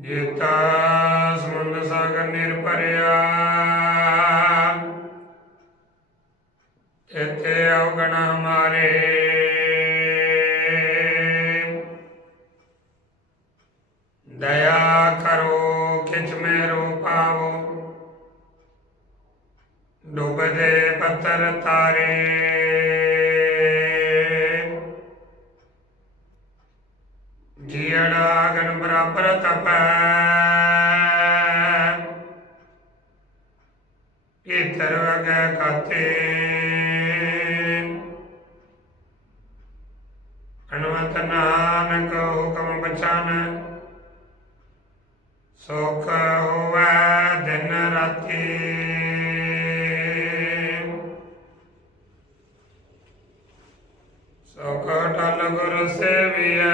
ਜੇਤਾ ਸਮੁੰਦ ਸਾਗਰ ਨਿਰਭਰਿਆ। ਇਤੇ ਅਵਗਣ ਹਮਾਰੇ। ਦਇਆ ਕਰੋ ਕਿਛ ਮੇਰੋ ਪਾਵੋ। ਡੁੱਬਦੇ ਪੱਤਰ ਤਾਰੇ। ਜੀੜਾ ਗਨ ਬਰਾਬਰ ਤਪੈ। ਇਤਰ ਵਗੈ ਖਾਤੇ ਅਨਵੰਤ ਨਾਨਕ ਹੁਕਮ ਬਚਾਨ। ਸੁਖ ਹੋਵੇ ਦਿਨ ਰਾਤੀ। ਸੁਖ ਟਲ ਗੁਰ ਸੇਵੀਐ।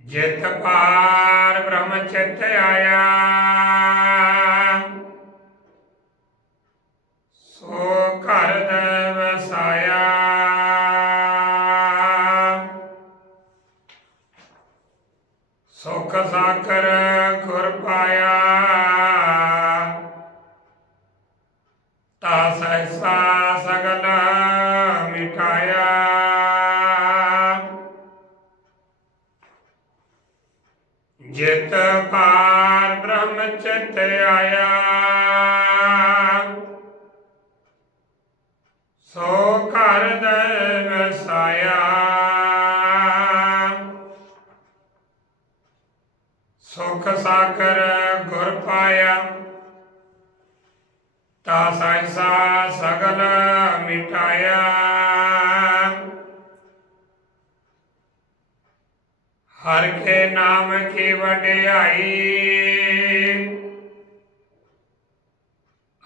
ਜਿਤ ਪਾਰ ਬ੍ਰਹਮ ਚਿਤ ਆਇਆ। ਸੋ ਘਰ ਦੇ ਵਸਾਇਆ ਸੁਖ ਸਾਕਰ ਗੁਰ ਪਾਇਆ। ਤਾ ਸਹਿਸਾ ਸਗਲ ਜਿਤ ਪਾਰ ਬ੍ਰਹਮ ਚਿਤ ਆਇਆ। ਸੋ ਘਰ ਦੇ ਵਸਾਇਆ। ਸੁਖ ਸਾਕਰ ਗੁਰ ਪਾਇਆ। ਤਾ ਸਹਿਸਾ ਸਗਲ ਮਿਟਾਇਆ। ਹਰ ਕੇ ਨਾਮ ਕੀ ਵਡਿਆਈ।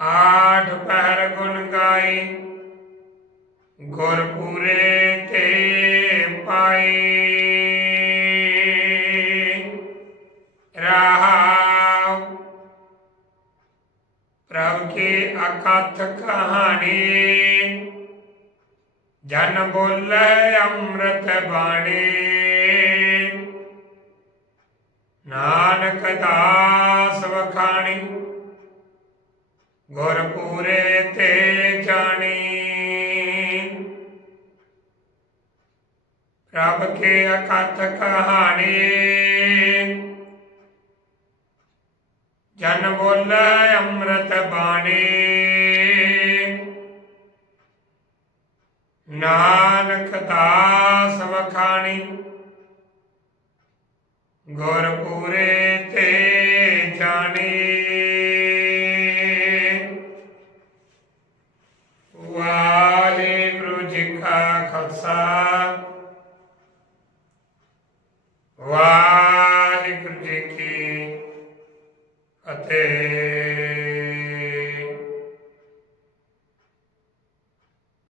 ਆਠ ਪਹਿਰ ਗੁਣ ਗਾਈ, ਗੁਰ ਪੂਰੇ ਤੇ ਪਾਈ। ਰਹਾ ਪ੍ਰਭ ਕੀ ਅਕਥ ਕਹਾਣੀ। ਜਨ ਬੋਲੇ ਅੰਮ੍ਰਿਤ ਬਾਣੀ। ਨਾਨਕ ਦਾਸ ਵਖਾਣੀ, ਗੁਰਪੂਰੇ ਤੇ ਜਾਣੀ। ਪ੍ਰਭ ਕੇ ਅਕਥ ਕਹਾਣੀ, ਜਨ ਬੋਲੇ ਅੰਮ੍ਰਿਤ ਬਾਣੀ। ਨਾਨਕ ਦਾਸ ਵਖਾਣੀ ਗੁਰਪੂਰੇ ਤੇ ਜਾਣੇ। ਵਾਹਿਗੁਰੂ ਜੀ ਕਾ ਖਾਲਸਾ। ਵਾਹਿਗੁਰੂ ਜੀ ਕੀ ਅਤੇ